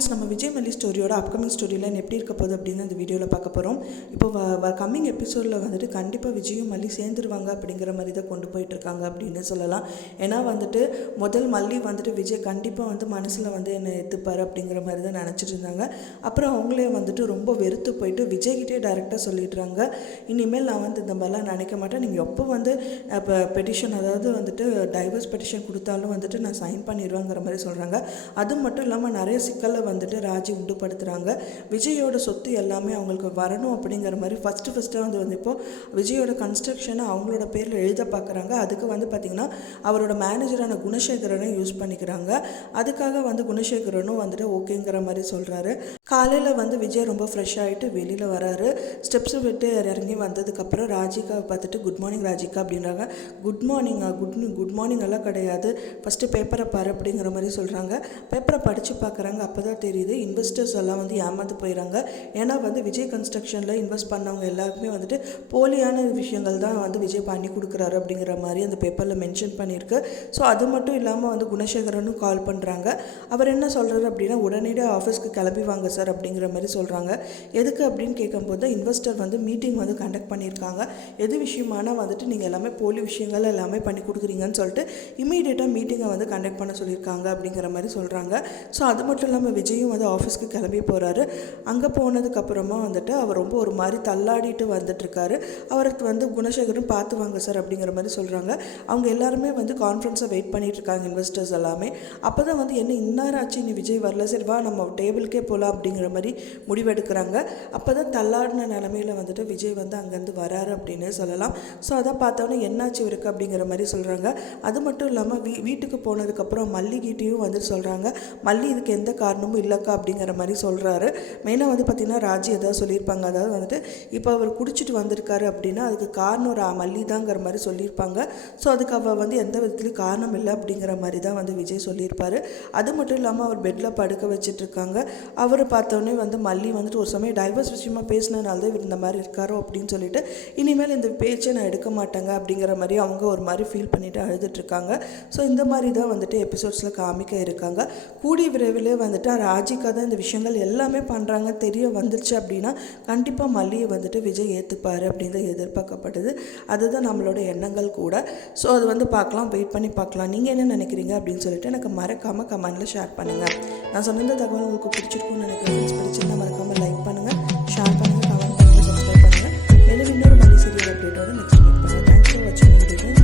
Friends, நம்ம விஜய் மல்லி ஸ்டோரியோட upcoming story line எப்படி இருக்க போகுது அப்படின்னு இந்த வீடியோவில் பார்க்க போகிறோம். இப்போ கம்மிங் எபிசோடில் வந்துட்டு கண்டிப்பாக விஜயும் மல்லி சேர்ந்துருவாங்க அப்படிங்கிற மாதிரி தான் கொண்டு போயிட்டுருக்காங்க அப்படின்னு சொல்லலாம். ஏன்னா வந்துட்டு முதல் மல்லி வந்துட்டு விஜய் கண்டிப்பாக வந்து மனசில் வந்து என்னை ஏற்றுப்பார் அப்படிங்கிற மாதிரி தான் நினச்சிட்டு இருந்தாங்க. அப்புறம் அவங்களே வந்துட்டு ரொம்ப வெறுத்து போயிட்டு விஜய்கிட்டே டைரெக்டாக சொல்லிடுறாங்க, இனிமேல் நான் வந்து இந்த மாதிரிலாம் நினைக்க மாட்டேன், நீங்கள் எப்போ வந்து இப்போ பெட்டிஷன் அதாவது வந்துட்டு டைவர்ஸ் பெட்டிஷன் கொடுத்தாலும் வந்துட்டு நான் சைன் பண்ணிடுவேங்கிற மாதிரி சொல்கிறாங்க. அது மட்டும் இல்லாமல் நிறைய சிக்கலை வந்துட்டு ராஜி உண்டுபடுத்துகிறாங்க. விஜயோட சொத்து எல்லாமே அவங்களுக்கு வரணும் அப்படிங்கிற மாதிரி ஃபஸ்ட்டாக வந்து இப்போது விஜயோட கன்ஸ்ட்ரக்ஷனை அவங்களோட பேரில் எழுத பார்க்குறாங்க. அதுக்கு வந்து பார்த்திங்கன்னா அவரோட மேனேஜரான குணசேகரனை யூஸ் பண்ணிக்கிறாங்க. அதுக்காக வந்து குணசேகரனும் வந்துட்டு ஓகேங்கிற மாதிரி சொல்கிறாரு. காலையில் வந்து விஜய் ரொம்ப ஃப்ரெஷ் ஆகிட்டு வெளியில் வராரு. ஸ்டெப்ஸை விட்டு இறங்கி வந்ததுக்கப்புறம் ராஜிகாவை பார்த்துட்டு குட் மார்னிங் ராஜிகா அப்படின்றாங்க. குட் மார்னிங் எல்லாம் கிடையாது, ஃபஸ்ட்டு பேப்பரை பாரு அப்படிங்கிற மாதிரி சொல்கிறாங்க. பேப்பரை படித்து பார்க்குறாங்க. அப்போ தான் தெரியுது இன்வெஸ்டர்ஸ் எல்லாம் வந்து ஏமாந்து போயிடறாங்க. ஏன்னா வந்து விஜய் கன்ஸ்ட்ரக்ஷனில் இன்வெஸ்ட் பண்ணவங்க எல்லாருக்குமே வந்துட்டு போலியான விஷயங்கள் தான் வந்து விஜய் பண்ணி கொடுக்குறாரு அப்படிங்கிற மாதிரி அந்த பேப்பரில் மென்ஷன் பண்ணியிருக்கு. ஸோ அது மட்டும் இல்லாமல் வந்து குணசேகரனும் கால் பண்ணுறாங்க. அவர் என்ன சொல்கிறாரு அப்படின்னா, உடனடியாக ஆஃபீஸ்க்கு கிளம்பி வாங்க சார் அப்படிங்கிற மாதிரி சொல்கிறாங்க. எதுக்கு அப்படின்னு கேட்கும்போது இன்வெஸ்டர் வந்து மீட்டிங் வந்து கண்டக்ட் பண்ணியிருக்காங்க. எது விஷயமான வந்துட்டு நீங்கள் எல்லாமே போலி விஷயங்கள் எல்லாமே பண்ணி கொடுக்குறீங்கன்னு சொல்லிட்டு இமீடியட்டாக மீட்டிங்கை வந்து கண்டக்ட் பண்ண சொல்லியிருக்காங்க அப்படிங்கிற மாதிரி சொல்கிறாங்க. ஸோ அது மட்டும் இல்லாமல் விஜயும் வந்து ஆஃபீஸ்க்கு கிளம்பி போகிறாரு. அங்கே போனதுக்கப்புறமா வந்துட்டு அவர் ரொம்ப ஒரு மாதிரி தள்ளாடிட்டு வந்துட்டுருக்காரு. அவருக்கு வந்து குணசேகரும் பார்த்து வாங்க சார் அப்படிங்கிற மாதிரி சொல்கிறாங்க. அவங்க எல்லாருமே வந்து கான்ஃபரன்ஸை வெயிட் பண்ணிட்டு இருக்காங்க, இன்வெஸ்டர்ஸ் எல்லாமே. அப்போ தான் வந்து என்ன இன்னாராச்சு, நீ விஜய் வரல, சரி வா நம்ம டேபிளுக்கே போகலாம் அப்படிங்கிற மாதிரி முடிவெடுக்கிறாங்க. அப்போ தான் தள்ளாடின நிலமையில் வந்துட்டு விஜய் வந்து அங்கேருந்து வராரு அப்படின்னு சொல்லலாம். ஸோ அதை பார்த்தோன்னே என்னாச்சு இருக்கு அப்படிங்கிற மாதிரி சொல்கிறாங்க. அது மட்டும் இல்லாமல் வீட்டுக்கு போனதுக்கப்புறம் மல்லிகிட்டையும் வந்து சொல்கிறாங்க, மல்லி இதுக்கு எந்த காரணமும் இல்லைக்கா அப்படிங்கிற மாதிரி சொல்கிறாரு. மெயினாக வந்து பார்த்திங்கன்னா ராஜி எதாவது சொல்லியிருப்பாங்க. அதாவது வந்துட்டு இப்போ அவர் குடிச்சிட்டு வந்திருக்காரு அப்படின்னா அதுக்கு காரணம் ஒரு மல்லி தாங்கிற மாதிரி சொல்லியிருப்பாங்க. ஸோ அதுக்கு அவள் வந்து எந்த விதத்துலையும் காரணம் இல்லை அப்படிங்கிற மாதிரி தான் வந்து விஜய் சொல்லியிருப்பார். அது மட்டும் இல்லாமல் அவர் பெட்டில் படுக்க வச்சுட்ருக்காங்க. அவரை பார்த்தோன்னே வந்து மல்லி வந்துட்டு ஒரு சமயம் டைவர்ஸ் விஷயமா பேசினதுனால தான் இவர் இந்த மாதிரி இருக்காரோ அப்படின்னு சொல்லிட்டு இனிமேல் இந்த பேச்சை நான் எடுக்க மாட்டேங்க அப்படிங்கிற மாதிரி அவங்க ஒரு மாதிரி ஃபீல் பண்ணிவிட்டு அழுதுட்ருக்காங்க. ஸோ இந்த மாதிரி தான் வந்துட்டு எபிசோட்ஸில் காமிக்க இருக்காங்க. கூடிய விரைவில் வந்துட்டு ராஜிகா தான் இந்த விஷயங்கள் எல்லாமே பண்ணுறாங்க தெரிய வந்துருச்சு அப்படின்னா கண்டிப்பாக மல்லியை வந்துட்டு விஜய் ஏற்றுப்பார் அப்படின்னு தான் எதிர்பார்க்கப்படுது. அதுதான் நம்மளோட எண்ணங்கள் கூட. ஸோ அது வந்து பார்க்கலாம், வெயிட் பண்ணி பார்க்கலாம். நீங்கள் என்ன நினைக்கிறீங்க அப்படின்னு சொல்லிட்டு எனக்கு மறக்காமல் கமெண்ட்டில் ஷேர் பண்ணுங்கள். நான் சொன்ன இந்த தகவல் உங்களுக்கு பிடிச்சிருக்கும்னு நினைக்கிறேன். பிடிச்சிருந்தா மறக்காமல் லைக் பண்ணுங்கள், ஷேர் பண்ணுங்கள், கமெண்ட் பண்ணுங்கள், சப்ஸ்கிரைப் பண்ணுங்கள். மேலும் இன்னொரு மல்லி சீரியல் அப்டேட்டோட நெக்ஸ்ட் மீட் பண்ணுங்கள். தேங்க்ஸ் ஃபார் வாட்சிங்.